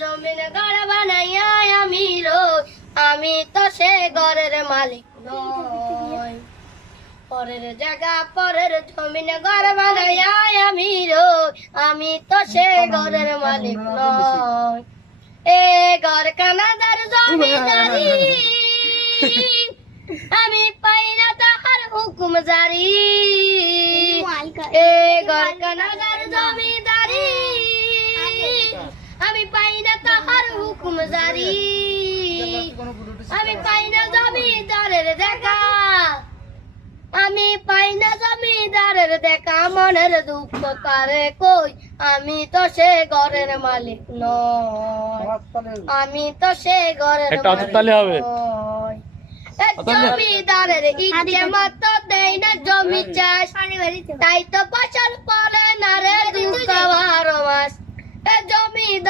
জমিন ঘর বানাইয়া আমি রই, আমি তো সে ঘরের মালিক নই। পরের জায়গা পরের জমিন ঘর বানাইয়া আমি রই, আমি তো সে ঘরের মালিক নই। এ ঘর কানাদার জমিদারি, আমি পাই না তাহার হুকুম জারি। এ ঘর কানাদার জমিদারি, আমি পাই না তাহার হুকুম জারি। আমি পাই না জমিদারের দেখা, আমি পাই না জমিদারের দেখা। মনের দুঃখ কারে কই, আমি তো সে ঘরের মালিক নয়, আমি তো সে ঘরের মালিক নয়। জমিদারের ইচ্ছে মতো দেয় না জমি চাষ, তাই তো ফসল ফলে না রে দুঃখ বারো মাস। জমিদার